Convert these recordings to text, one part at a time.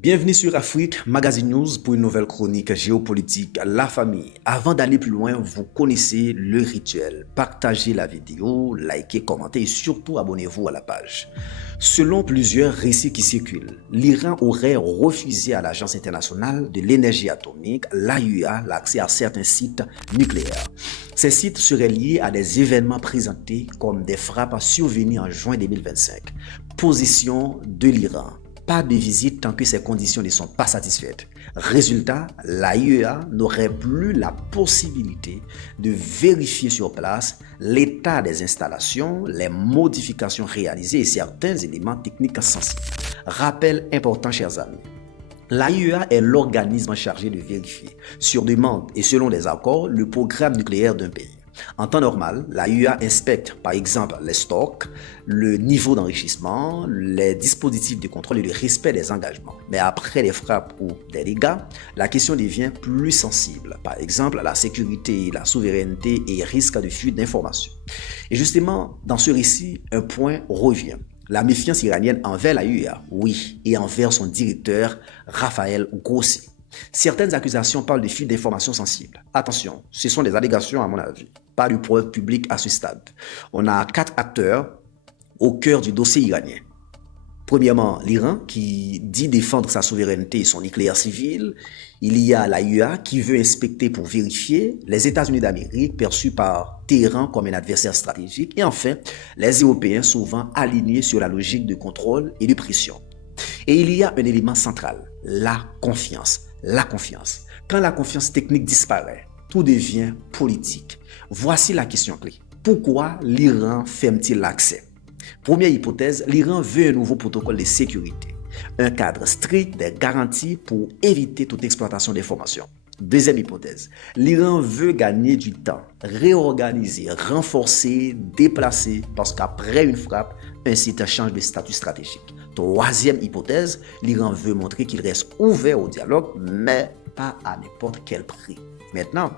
Bienvenue sur Afrique Magazine News pour une nouvelle chronique géopolitique, la famille. Avant d'aller plus loin, vous connaissez le rituel. Partagez la vidéo, likez, commentez et surtout abonnez-vous à la page. Selon plusieurs récits qui circulent, l'Iran aurait refusé à l'Agence internationale de l'énergie atomique, l'AIEA, l'accès à certains sites nucléaires. Ces sites seraient liés à des événements présentés comme des frappes survenues en juin 2025. Position de l'Iran. Pas de visite tant que ces conditions ne sont pas satisfaites. Résultat, l'AIEA n'aurait plus la possibilité de vérifier sur place l'état des installations, les modifications réalisées et certains éléments techniques sensibles. Rappel important, chers amis. L'AIEA est l'organisme chargé de vérifier, sur demande et selon les accords, le programme nucléaire d'un pays. En temps normal, l'AIEA inspecte par exemple les stocks, le niveau d'enrichissement, les dispositifs de contrôle et le respect des engagements. Mais après des frappes ou des dégâts, la question devient plus sensible. Par exemple, la sécurité, la souveraineté et risque de fuite d'informations. Et justement, dans ce récit, un point revient. La méfiance iranienne envers l'AIEA, oui, et envers son directeur, Raphaël Grossi. Certaines accusations parlent de fuite d'informations sensibles. Attention, ce sont des allégations à mon avis, pas de preuves publiques à ce stade. On a 4 acteurs au cœur du dossier iranien. Premièrement, l'Iran qui dit défendre sa souveraineté et son nucléaire civil. Il y a l'AIEA qui veut inspecter pour vérifier, les États-Unis d'Amérique perçus par Téhéran comme un adversaire stratégique. Et enfin, les Européens souvent alignés sur la logique de contrôle et de pression. Et il y a un élément central, la confiance. La confiance. Quand la confiance technique disparaît, tout devient politique. Voici la question clé. Pourquoi l'Iran ferme-t-il l'accès? Première hypothèse, l'Iran veut un nouveau protocole de sécurité. Un cadre strict des garanties pour éviter toute exploitation d'informations. Deuxième hypothèse, l'Iran veut gagner du temps, réorganiser, renforcer, déplacer, parce qu'après une frappe, un site change de statut stratégique. Troisième hypothèse, l'Iran veut montrer qu'il reste ouvert au dialogue, mais pas à n'importe quel prix. Maintenant,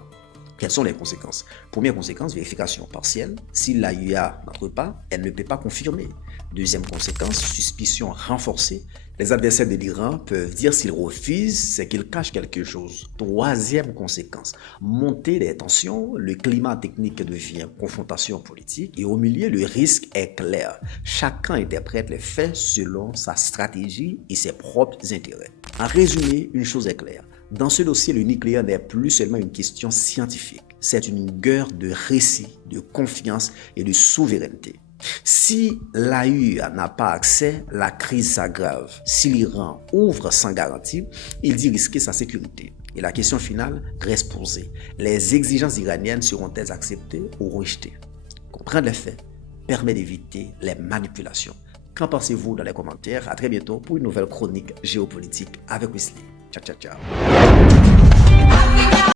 quelles sont les conséquences? Première conséquence, vérification partielle. Si l'AIEA n'entre pas, elle ne peut pas confirmer. Deuxième conséquence, suspicion renforcée. Les adversaires de l'Iran peuvent dire s'ils refusent, c'est qu'ils cachent quelque chose. Troisième conséquence, montée des tensions, le climat technique devient confrontation politique et au milieu, le risque est clair. Chacun interprète les faits selon sa stratégie et ses propres intérêts. En résumé, une chose est claire. Dans ce dossier, le nucléaire n'est plus seulement une question scientifique. C'est une guerre de récits, de confiance et de souveraineté. Si l'AIEA n'a pas accès, la crise s'aggrave. Si l'Iran ouvre sans garantie, il dit risquer sa sécurité. Et la question finale reste posée. Les exigences iraniennes seront-elles acceptées ou rejetées? Comprendre les faits permet d'éviter les manipulations. Qu'en pensez-vous dans les commentaires? À très bientôt pour une nouvelle chronique géopolitique avec Wesley. Ciao, ciao, ciao.